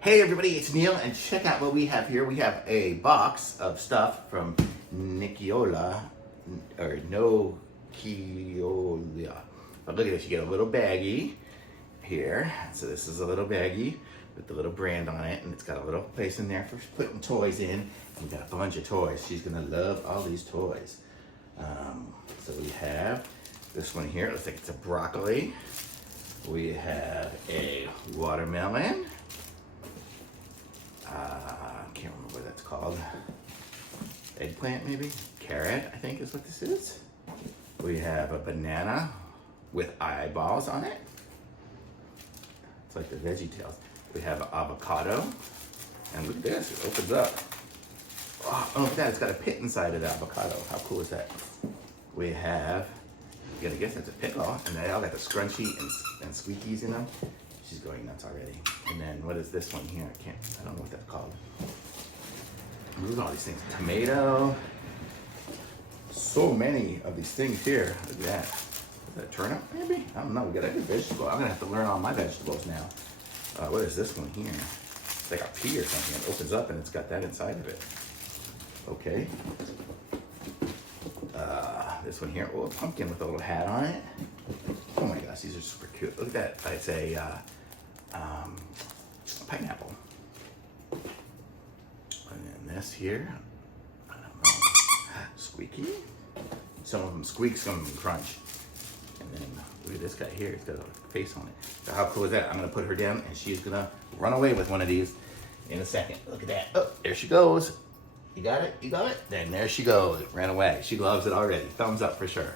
Hey everybody, it's Neil, and check out what we have here. We have a box of stuff from Nocciola, or Nocciola. But look at this, you get a little baggie here. So this is a little baggie with the little brand on it, and it's got a little place in there for putting toys in. And we got a bunch of toys. She's gonna love all these toys. So we have this one here. It looks like it's a broccoli. We have a watermelon. I can't remember what that's called. Eggplant, maybe? Carrot, I think is what this is. We have a banana with eyeballs on it. It's like the Veggie tails. We have avocado. And look at this, it opens up. Oh, look at that, it's got a pit inside of the avocado. How cool is that? We have, you gotta guess that's a pickle. And they all got the scrunchy and squeakies in them. She's going nuts already. And then what is this one here? I don't know what that's called. Look at all these things. Tomato. So many of these things here. Look at that. Is that a turnip maybe? I don't know. We got a good vegetable. I'm gonna have to learn all my vegetables now. What is this one here? It's like a pea or something. It opens up and it's got that inside of it. Okay. This one here. Oh, a pumpkin with a little hat on it. Oh my gosh, these are super cute. Look at that. It's a pineapple. And then this here, I don't know, Squeaky. Some of them squeak, some of them crunch. And then look at this guy here. He's got a face on it. So how cool is that? I'm gonna put her down and she's gonna run away with one of these in a second. Look at that. Oh, there she goes. You got it? You got it? Then there she goes. Ran away. She loves it already. Thumbs up for sure.